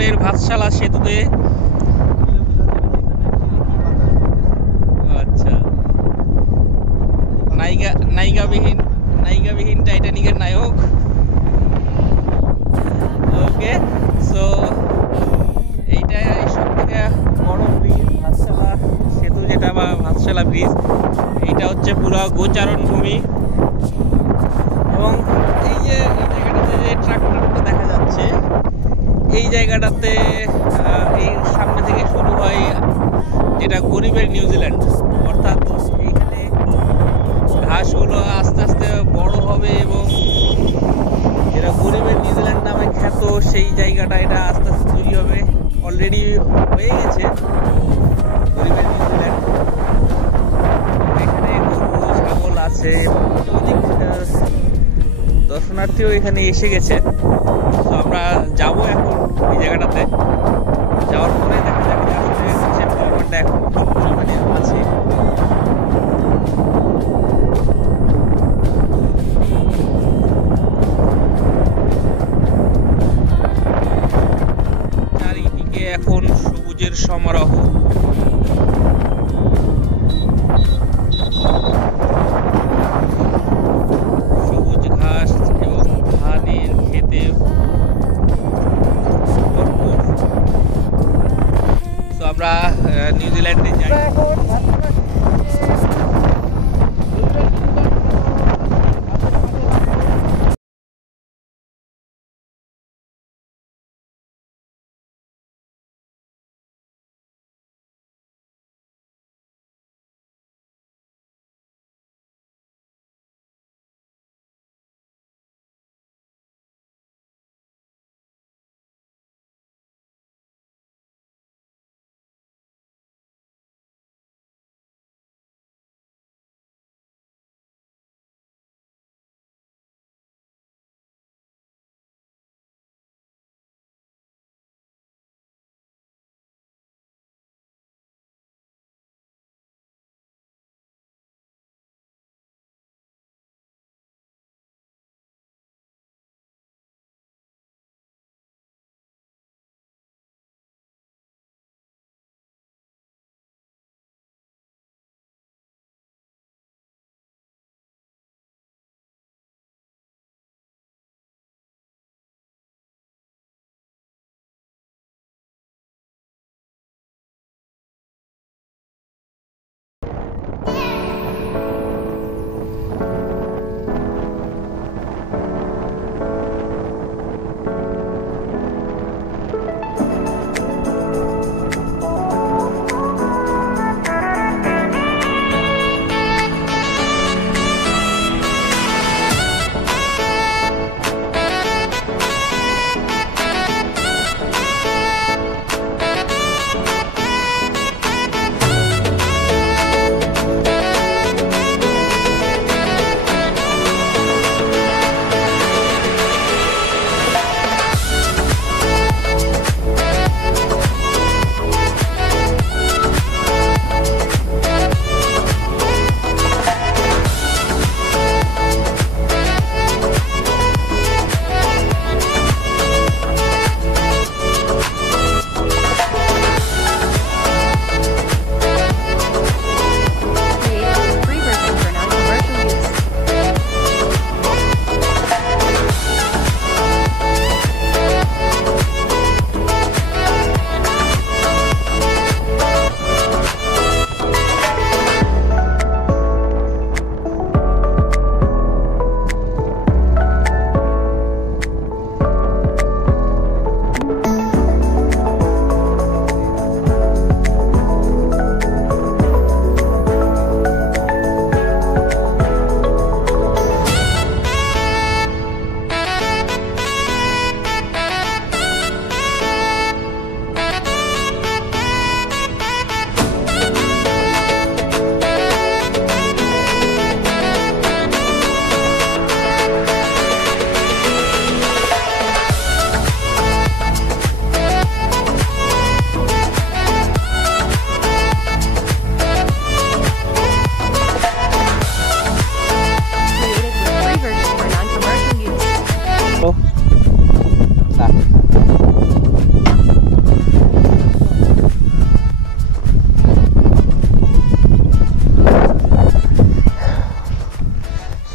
রোডের ভাতশালা সেতুতে। আচ্ছা, নায়িকা নায়িকাবিহীন নায়িকাবিহীন টাইটানিকের নায়ক। ওকে, সো এইটাই সব থেকে বড় ব্রিজ, ভাতশালা সেতু যেটা বা ভাতশালা ব্রিজ। এইটা হচ্ছে পুরো গোচারণ ভূমি। এবং এই যে এই জায়গাটাতে যে ট্রাক্টরটা দেখা যাচ্ছে, এই জায়গাটাতে এই সামনে থেকে শুরু হয় যেটা গরিবের নিউজিল্যান্ড। অর্থাৎ এইখানে ঘাসগুলো আস্তে আস্তে বড় হবে এবং যেটা গরিবের নিউজিল্যান্ড নামে খ্যাত, সেই জায়গাটা এটা আস্তে আস্তে তৈরি হবে। অলরেডি হয়ে গেছে গরিবের নিউজিল্যান্ড। এখানে গরু ছাগল আছে এবং দর্শনার্থীও এখানে এসে গেছে। তো আমরা যাব এখন এই জায়গাটাতে। যাওয়ার পরে দেখা যাবে যে আসলে হচ্ছে পরিমাণটা এখন কি পরিমাণে আছে। চারিদিকে এখন সবুজের সমারোহ। সবুজ ঘাস এবং ধানের খেতে ভরপুর। তো আমরা নিউজিল্যান্ডে যাই।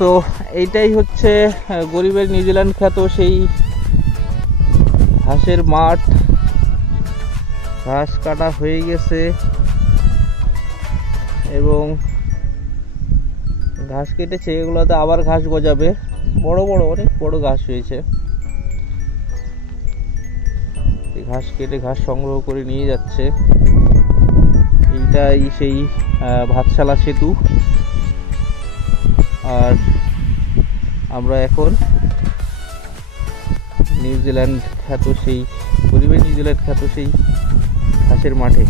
সো এইটাই হচ্ছে গরিবের নিউজিল্যান্ড খ্যাত সেই ঘাসের মাঠ। ঘাস কাটা হয়ে গেছে এবং ঘাস কেটেছে, এগুলোতে আবার ঘাস গজাবে। বড় বড় অনেক বড় ঘাস হয়েছে। ঘাস কেটে ঘাস সংগ্রহ করে নিয়ে যাচ্ছে। এইটাই সেই ভাতশালা সেতু। আর আমরা এখন নিউজিল্যান্ড খ্যাত সেই গরিবের নিউজিল্যান্ড খ্যাত সেই ঘাসের মাঠে।